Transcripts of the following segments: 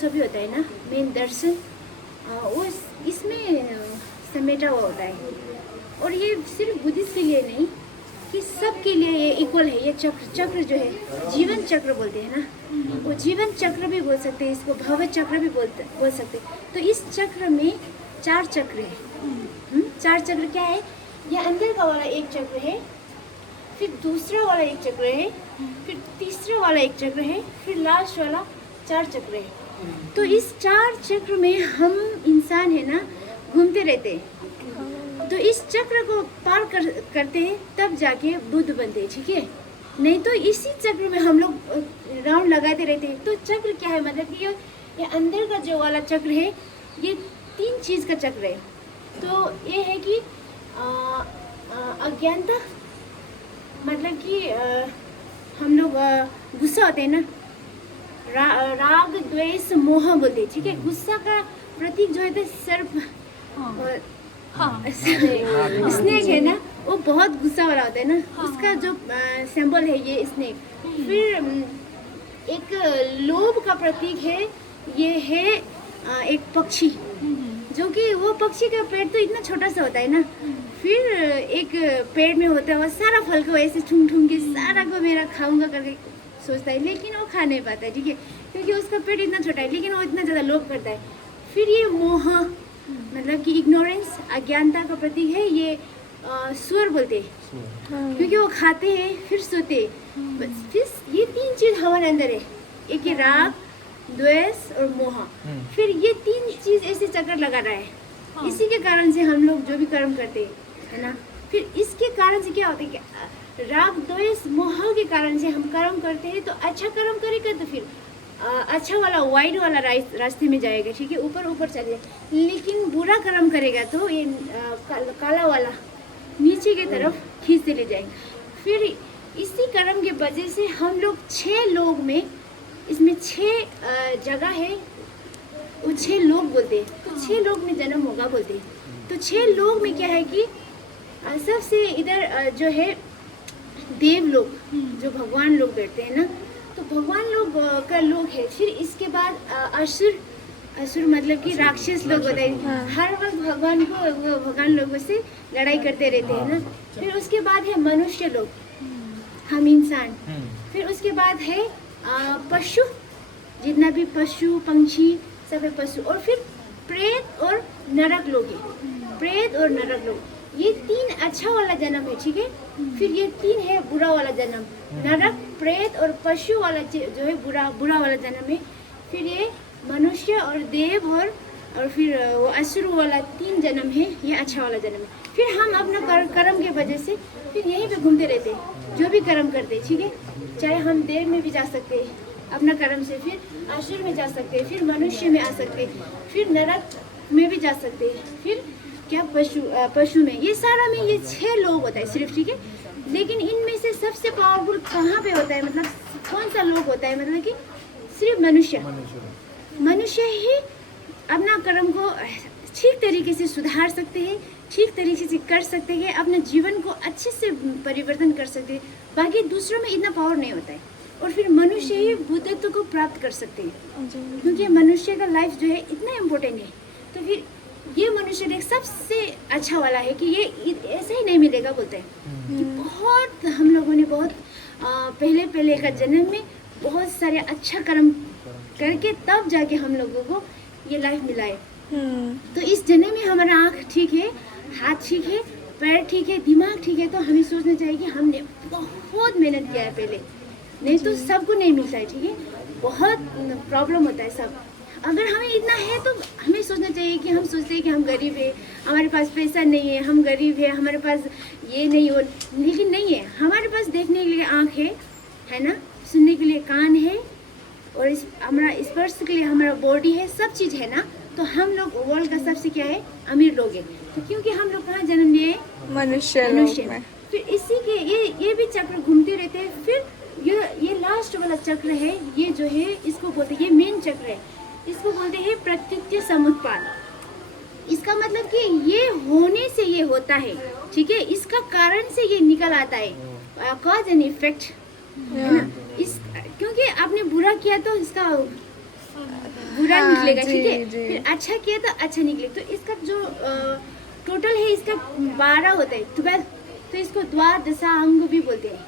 सभी होता है ना, मेन दर्शन वो इसमें समेटा हुआ होता है। और ये सिर्फ बुद्धिस्ट के लिए नहीं कि सबके लिए ये इक्वल है। ये चक्र जो है जीवन चक्र बोलते हैं ना, वो जीवन चक्र भी बोल सकते हैं, इसको भव चक्र भी बोल सकते हैं। तो इस चक्र में 4 चक्र है। 4 चक्र क्या है? ये अंदर का वाला एक चक्र है, फिर दूसरा वाला एक चक्र है, फिर तीसरा वाला एक चक्र है, फिर लास्ट वाला 4 चक्र है। तो इस 4 चक्र में हम इंसान है ना घूमते रहते हैं। तो इस चक्र को पार करते हैं तब जाके बुद्ध बनते हैं, ठीक है? नहीं तो इसी चक्र में हम लोग राउंड लगाते रहते हैं। तो चक्र क्या है? मतलब कि ये अंदर का जो वाला चक्र है ये 3 चीज़ का चक्र है। तो ये है कि अज्ञानता, मतलब कि हम लोग गुस्सा होते हैं ना, राग द्वेष मोह बोलते हैं, ठीक है? गुस्सा का प्रतीक जो है तो सर्प, स्नेक है ना, वो बहुत गुस्सा वाला होता है ना, उसका जो सिंबल है ये स्नेक। फिर एक लोभ का प्रतीक है, ये है एक पक्षी, जो कि वो पक्षी का पेड़ तो इतना छोटा सा होता है ना, फिर एक पेड़ में होता है वो सारा फल को ऐसे ठूंग के सारा को मेरा खाऊंगा करके सोचता है, लेकिन वो खा नहीं पाता है, ठीक है? क्योंकि उसका पेट इतना छोटा है, लेकिन वो इतना ज़्यादा लोभ करता है। फिर ये मोह, मतलब कि इग्नोरेंस, अज्ञानता का प्रतीक है, ये सुअर बोलते हैं, क्योंकि वो खाते हैं फिर सोते हैं। फिर ये 3 चीज़ हमारे अंदर है, एक ये राग, द्वेष और मोह। फिर ये 3 चीज़ ऐसे चक्कर लगा रहा है। इसी के कारण से हम लोग जो भी कर्म करते हैं, है ना, फिर इसके कारण से क्या होता है कि राग द्वेष मोह के कारण से हम कर्म करते हैं। तो अच्छा कर्म करेगा तो फिर अच्छा वाला वाइड वाला रास्ते में जाएगा, ठीक है? ऊपर चले। लेकिन बुरा कर्म करेगा तो ये काला वाला नीचे की तरफ खींचते ले जाएंगे। फिर इसी कर्म के वजह से हम लोग 6 लोग में, इसमें 6 जगह है, वो 6 लोग बोलते हैं। तो 6 लोग में जन्म होगा बोलते हैं। तो 6 लोग में क्या है कि सबसे इधर जो है देव लोग, जो भगवान लोग बैठते हैं ना, तो भगवान लोग का लोग है। फिर इसके बाद असुर मतलब कि राक्षस लोग होते हैं, हर वक्त भगवान लोगों से लड़ाई करते रहते हैं ना। फिर उसके बाद है मनुष्य लोग, हम इंसान। फिर उसके बाद है पशु, जितना भी पशु पंक्षी सब है पशु। और फिर प्रेत और नरक लोग हैं, प्रेत और नरक लोग। ये 3 अच्छा वाला जन्म है, ठीक है? फिर ये 3 है बुरा वाला जन्म, नरक, प्रेत और पशु वाला जो है बुरा वाला जन्म है। फिर ये मनुष्य और देव और फिर वो असुर वाला 3 जन्म है, ये अच्छा वाला जन्म है। फिर हम अपना कर्म के वजह से फिर यहीं पे घूमते रहते हैं, जो भी कर्म करते हैं, ठीक है? चाहे हम देव में भी जा सकते हैं अपना कर्म से, फिर असुर में जा सकते हैं, फिर मनुष्य में आ सकते हैं, फिर नरक में भी जा सकते हैं, फिर क्या पशु में। ये सारा में ये 6 लोग होता है सिर्फ, ठीक है? लेकिन इनमें से सबसे पावरफुल कहाँ पे होता है, मतलब कौन सा लोग होता है? मतलब कि सिर्फ मनुष्य ही अपना कर्म को ठीक तरीके से सुधार सकते हैं, ठीक तरीके से कर सकते हैं, अपने जीवन को अच्छे से परिवर्तन कर सकते हैं। बाकी दूसरों में इतना पावर नहीं होता है। और फिर मनुष्य ही बुद्धत्व को प्राप्त कर सकते हैं, क्योंकि मनुष्य का लाइफ जो है इतना इम्पोर्टेंट है। तो फिर ये मनुष्य देख सबसे अच्छा वाला है कि ये ऐसे ही नहीं मिलेगा, बोलते हैं कि बहुत हम लोगों ने बहुत पहले का जन्म में बहुत सारे अच्छा कर्म करके तब जाके हम लोगों को ये लाइफ मिला है। तो इस जन्म में हमारा आँख ठीक है, हाथ ठीक है, पैर ठीक है, दिमाग ठीक है, तो हमें सोचना चाहिए कि हमने बहुत मेहनत किया है पहले, नहीं तो सबको नहीं मिलता है, ठीक है? बहुत प्रॉब्लम होता है सब। अगर हमें इतना है तो हमें सोचना चाहिए कि हम सोचते हैं कि हम गरीब है, हमारे पास पैसा नहीं है, हम गरीब है, हमारे पास ये नहीं हो, लेकिन नहीं है। हमारे पास देखने के लिए आँख है ना, सुनने के लिए कान है, और हमारा स्पर्श के लिए हमारा बॉडी है, सब चीज़ है ना। तो हम लोग वर्ल्ड का सबसे क्या है, अमीर लोग हैं। तो क्योंकि हम लोग कहाँ जन्म लिए? मनुष्य में। फिर इसी के ये भी चक्र घूमते रहते हैं। फिर ये लास्ट वाला चक्र है, ये जो है इसको बोलते हैं, ये मेन चक्र है, इसको बोलते हैं प्रकृति समुत्पाद। इसका मतलब कि ये होने से ये होता है, ठीक है? इसका कारण से ये निकल आता है, कॉज एंड इफेक्ट, है ना? क्योंकि आपने बुरा किया तो इसका बुरा निकलेगा, जी, ठीक है। जी। फिर अच्छा किया तो अच्छा निकले। तो इसका जो टोटल है इसका 12 होता है, 12। तो इसको द्वादशा अंग भी बोलते हैं।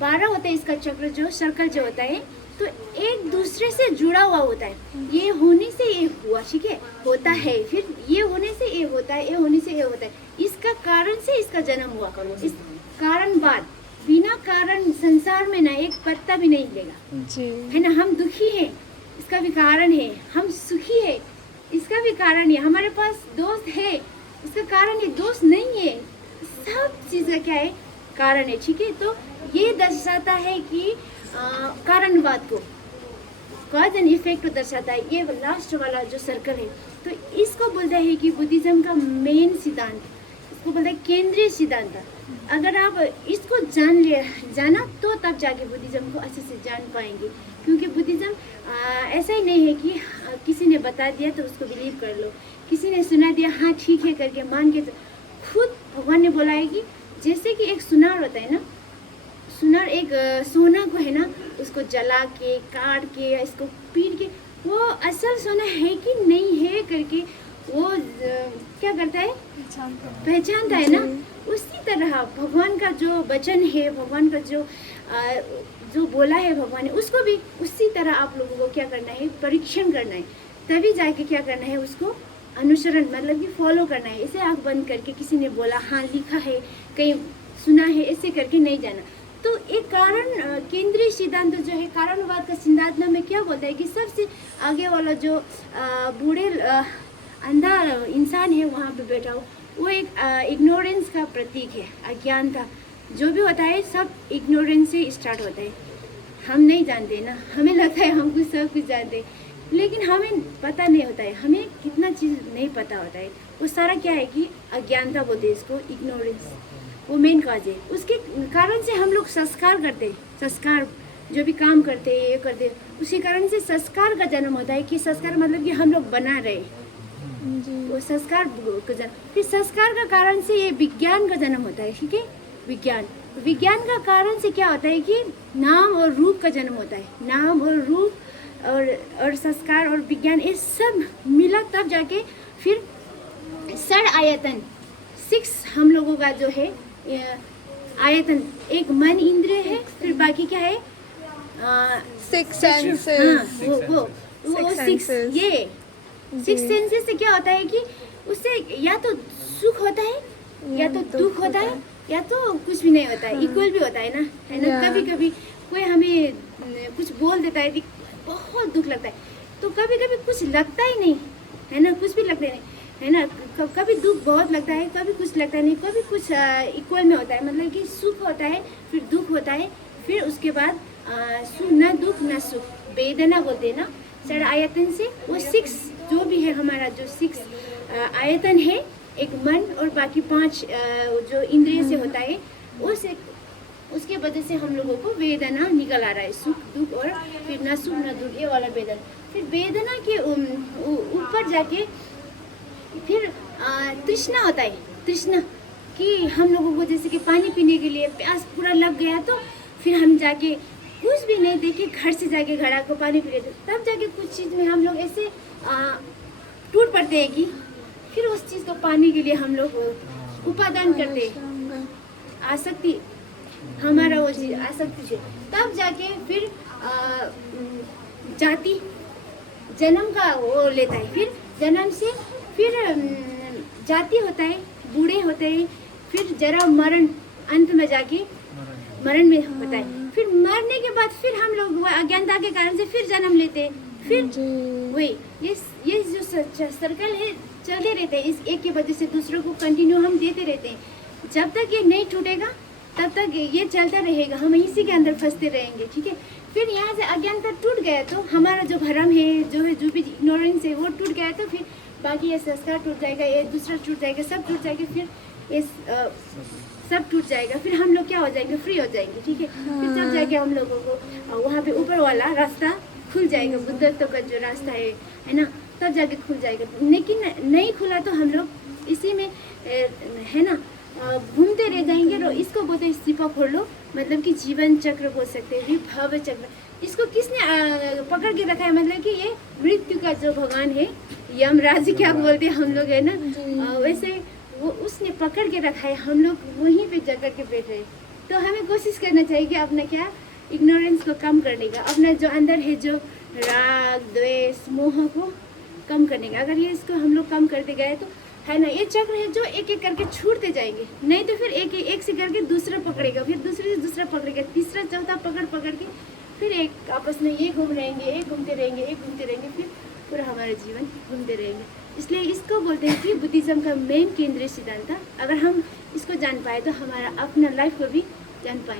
12 होता है इसका चक्र, जो सर्कल जो होता है। तो एक दूसरे से जुड़ा हुआ होता है। ये होने से ये हुआ, ठीक है, होता है, फिर ये होने से ये होता है, ये होने से ये होता है। इसका कारण से इसका जन्म हुआ। इस कारणवाद, बिना कारण संसार में ना एक पत्ता भी नहीं हिलेगा, जी। है ना। हम दुखी हैं, इसका भी कारण है। हम सुखी है, इसका भी कारण है। हमारे पास दोस्त है, इसका कारण है। दोस्त नहीं है, सब चीज़ का क्या है, कारण है, ठीक है। तो ये दर्शाता है कि कारणवाद को, कॉज एंड इफेक्ट को दर्शाता है। ये लास्ट वाला जो सर्कल है, तो इसको बोलता है कि बुद्धिज्म का मेन सिद्धांत, इसको बोलते हैं केंद्रीय सिद्धांत। अगर आप इसको जाना तो तब जाके बुद्धिज्म को अच्छे से जान पाएंगे। क्योंकि बुद्धिज्म ऐसा ही नहीं है कि किसी ने बता दिया तो उसको बिलीव कर लो, किसी ने सुना दिया हाँ ठीक है करके मान के। तो खुद भगवान ने बोला है कि जैसे कि एक सुनार होता है ना, सुनार एक सोना को है ना, उसको जला के काट के इसको पीट के वो असल सोना है कि नहीं है करके वो क्या करता है, पहचानता है ना। उसी तरह भगवान का जो वचन है, भगवान का जो बोला है भगवान ने, उसको भी उसी तरह आप लोगों को क्या करना है, परीक्षण करना है। तभी जाके क्या करना है, उसको अनुसरण मतलब कि फॉलो करना है। इसे आँख बंद करके किसी ने बोला हाँ लिखा है, कहीं सुना है, ऐसे करके नहीं जाना। तो एक कारण केंद्रीय सिद्धांत जो है, कारणवाद का सिद्धांत में क्या बोलता है कि सबसे आगे वाला जो बूढ़े अंधा इंसान है वहाँ पे बैठा हो, वो एक इग्नोरेंस का प्रतीक है, अज्ञानता। जो भी होता है सब इग्नोरेंस से स्टार्ट होता है। हम नहीं जानते ना, हमें लगता है हम कुछ सब कुछ जानते हैं, लेकिन हमें पता नहीं होता है, हमें कितना चीज़ नहीं पता होता है। वो सारा क्या है कि अज्ञानता बोलते हैं इसको, इग्नोरेंस, वो मेन काज है। उसके कारण से हम लोग संस्कार करते हैं, संस्कार जो भी काम करते हैं ये करते हैं, उसी कारण से संस्कार का जन्म होता है। कि संस्कार मतलब कि हम लोग बना रहे वो संस्कार का जन्म। फिर संस्कार का कारण से ये विज्ञान का जन्म होता है, ठीक है। विज्ञान का कारण से क्या होता है कि नाम और रूप का जन्म होता है। नाम और रूप और संस्कार और विज्ञान ये सब मिला तब जाके फिर षड आयतन, 6 हम लोगों का जो है आयतन, एक मन इंद्रिय है, फिर बाकी क्या है 6 सेंसेस। वो 6 ये 6 सेंसेस से क्या होता है कि उससे या तो सुख होता है या तो दुख होता है या तो कुछ भी नहीं होता है, इक्वल भी होता है ना, है ना। कभी कभी कोई हमें कुछ बोल देता है, बहुत दुख लगता है, तो कभी कभी कुछ लगता ही नहीं है ना, कुछ भी लगता ही नहीं है ना। कभी दुख बहुत लगता है, कभी कुछ लगता नहीं, कभी कुछ इक्वल में होता है, मतलब कि सुख होता है फिर दुख होता है, फिर उसके बाद न दुख न सुख, वेदना बोलते हैं ना। षड आयतन से वो 6 जो भी है हमारा जो 6 आयतन है, एक मन और बाकी 5 जो इंद्रिय से होता है, उसके वजह से हम लोगों को वेदना निकल आ रहा है, सुख दुख और फिर न सुख न दुख, ये वाला वेदना। फिर वेदना के ऊपर जाके फिर तृष्णा होता है। तृष्णा कि हम लोगों को जैसे कि पानी पीने के लिए प्यास पूरा लग गया, तो फिर हम जाके कुछ भी नहीं देखे घर से जाके घड़ा को पानी पी लेते, तब जाके कुछ चीज़ में हम लोग ऐसे टूट पड़ते हैं कि फिर उस चीज़ को पाने के लिए हम लोग उपादान करते हैं, आसक्ति, हमारा वो चीज़ आसक्ति से, तब जाके फिर जाति जन्म का वो लेता है। फिर जन्म से फिर जाति होता है, बूढ़े होते हैं, फिर जरा मरण, अंत में जाके मरण में होता है। फिर मरने के बाद फिर हम लोग अज्ञानता के कारण से फिर जन्म लेते हैं, फिर वही ये जो सर्कल है चलते रहते हैं। इस एक की वजह से दूसरों को कंटिन्यू हम देते रहते हैं। जब तक ये नहीं टूटेगा तब तक ये चलता रहेगा, हम इसी के अंदर फंसते रहेंगे, ठीक है। फिर यहाँ से अज्ञानता टूट गया तो हमारा जो भरम है, जो भी इग्नोरेंस है वो टूट गया, तो फिर बाकी ये संस्कार टूट जाएगा, ये दूसरा टूट जाएगा, सब टूट जाएगा, फिर ये सब टूट जाएगा, फिर हम लोग क्या हो जाएंगे, फ्री हो जाएंगे, ठीक है। फिर तब जाके हम लोगों को वहाँ पे ऊपर वाला रास्ता खुल जाएगा, बुद्धत्व का जो रास्ता है ना, तब जाके खुल जाएगा। लेकिन नहीं खुला तो हम लोग इसी में है ना घूमते रह जाएंगे। और इसको बोलते हैं सिपा खोलो, मतलब कि जीवन चक्र बोल सकते हैं, भव चक्र। इसको किसने पकड़ के रखा है, मतलब कि ये मृत्यु का जो भगवान है, यमराज क्या बोलते हैं हम लोग, है ना, वैसे वो उसने पकड़ के रखा है, हम लोग वहीं पे जा कर के बैठे हैं। तो हमें कोशिश करना चाहिए कि अपना क्या इग्नोरेंस को कम करने का, अपना जो अंदर है जो राग द्वेष मोह को कम करने का। अगर ये इसको हम लोग कम करते गए तो है ना, ये चक्र है जो एक एक करके छूटते जाएंगे, नहीं तो फिर एक से करके दूसरा पकड़ेगा, फिर दूसरे से दूसरा पकड़ेगा, तीसरा चौथा पकड़ के फिर एक आपस में ये घूम रहेंगे, एक घूमते रहेंगे, एक घूमते रहेंगे, फिर पूरा हमारा जीवन घूमते रहेंगे। इसलिए इसको बोलते हैं कि बुद्धिज्म का मेन केंद्रीय सिद्धांत था। अगर हम इसको जान पाए तो हमारा अपना लाइफ को भी जान पाएंगे।